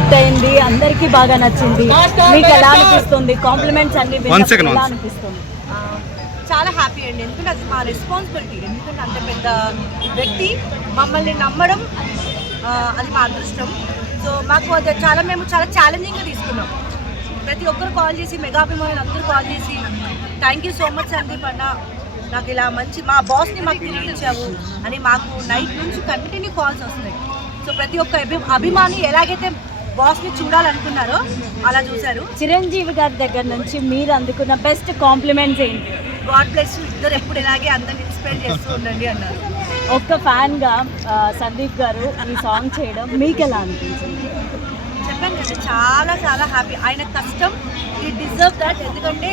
Hit అయింది, అందరికీ బాగా నచ్చింది. మీకు ఎలా అనిపిస్తుంది? కాంప్లిమెంట్స్ అన్ని ఎలా అనిపిస్తుంది? చాలా హ్యాపీ అండి, ఎందుకంటే అది మా రెస్పాన్సిబిలిటీ. ఎందుకంటే అంత పెద్ద వ్యక్తి మమ్మల్ని నమ్మడం అది మా అదృష్టం. సో మాకు అది మేము చాలా ఛాలెంజింగ్గా తీసుకున్నాం. ప్రతి ఒక్కరు కాల్ చేసి, మెగా అభిమానులు అందరూ కాల్ చేసి thank you so much Sandeep అన్న, నాకు ఇలా మంచి మా బాస్ని మాకు తిరిగి ఇచ్చావు అని మాకు నైట్ నుంచి కంటిన్యూ కాల్స్ వస్తున్నాయి. సో ప్రతి ఒక్క అభిమాని ఎలాగైతే బాస్ని చూడాలనుకున్నారో అలా చూశారు. చిరంజీవి గారి దగ్గర నుంచి మీరు అందుకున్న బెస్ట్ కాంప్లిమెంట్స్ ఏంటి? గాడ్ బ్లెస్ యూ, ఇద్దరు ఎప్పుడు ఇలాగే అందరిని ఇన్స్పైర్ చేస్తూ ఉండండి అన్నారు. ఒక్క ఫ్యాన్గా సందీప్ గారు ఈ సాంగ్ చేయడం మీకు ఎలా అనిపించింది? చెప్పాను కదా, చాలా చాలా హ్యాపీ. ఆయన కష్టం ఈ డిజర్వ్ దట్. ఎందుకంటే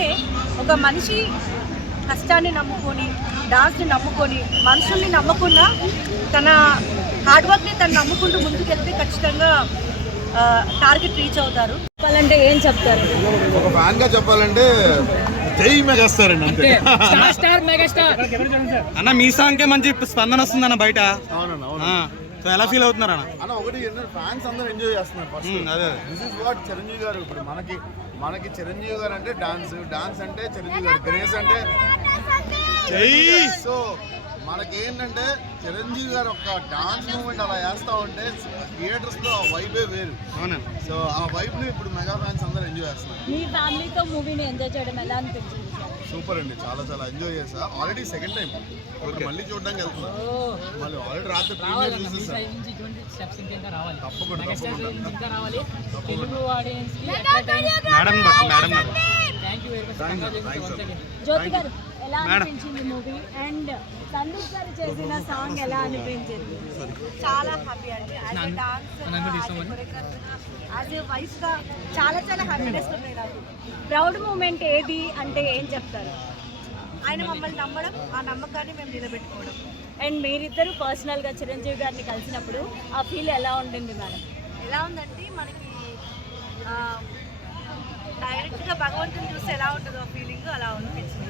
ఒక మనిషి కష్టాన్ని నమ్ముకొని, డాన్స్ని నమ్ముకొని, మనుషుల్ని నమ్మకుండా తన హార్డ్ వర్క్ని తను నమ్ముకుంటూ ముందుకెళ్తే ఖచ్చితంగా టార్గెట్ రీచ్ అవుతారు. చెప్పాలంటే ఏం చెప్తారు? ఒక ఫ్యాన్గా చెప్పాలంటే జై మెగాస్టార్ అంతే. అన్న మీ సాంగ్ కే మంచి స్పందన వస్తుంది అన్న బయట. అవునన్నా. సో ఎలా ఫీల్ అవుతున్నారు అన్న? ఒకటి ఫ్యాన్స్ అందరూ ఎంజాయ్ చేస్తున్నారు. ఫస్ట్ అదే దిస్ ఇస్ వాట్ చిరంజీవి గారు. ఇప్పుడు మనకి చిరంజీవి గారు అంటే డాన్స్ అంటే చిరంజీవి గారు, గ్రేస్ అంటే సో మనకేంటంటే చిరంజీవి గారు ఒక డాన్స్ మూమెంట్ అలా వేస్తూ ఉంటే థియేటర్స్లో ఆ వైబే వేరు. సో ఆ వైబ్ని ఇప్పుడు మెగా ఫ్యాన్స్ అందరూ ఎంజాయ్ చేస్తున్నారు. మీ ఫ్యామిలీతో మూవీని ఎంజాయ్ చేయడం ఎలా అనిపించింది? సూపర్ అండి, చాలా చాలా ఎంజాయ్ చేసా. ఆల్రెడీ సెకండ్ టైం మళ్ళీ చూడడానికి వెళ్తున్నా. మళ్ళీ ఆల్రెడీ రాత్రి ప్రీమియర్ చూసేసాను. తప్పకుండా జ్యోతి గారు ఎలా అనిపించింది మూవీ? అండ్ సందీప్ గారు చేసిన సాంగ్ ఎలా అనిపించింది? చాలా హ్యాపీ అండి. యాజ్ ఏ వైఫ్గా చాలా చాలా హ్యాపీనెస్ ఉంది నాకు. ప్రౌడ్ మూమెంట్ ఏది అంటే ఏం చెప్తారు? ఆయన మమ్మల్ని నమ్మడం, ఆ నమ్మకాన్ని మేము నిలబెట్టుకోవడం. అండ్ మీరిద్దరు పర్సనల్గా చిరంజీవి గారిని కలిసినప్పుడు ఆ ఫీల్ ఎలా ఉండింది మేడం? ఎలా ఉందంటే మనకి డైరెక్ట్గా భగవంతుని చూస్తే ఎలా ఉంటుందో ఫీలింగ్ అలా అనిపించింది.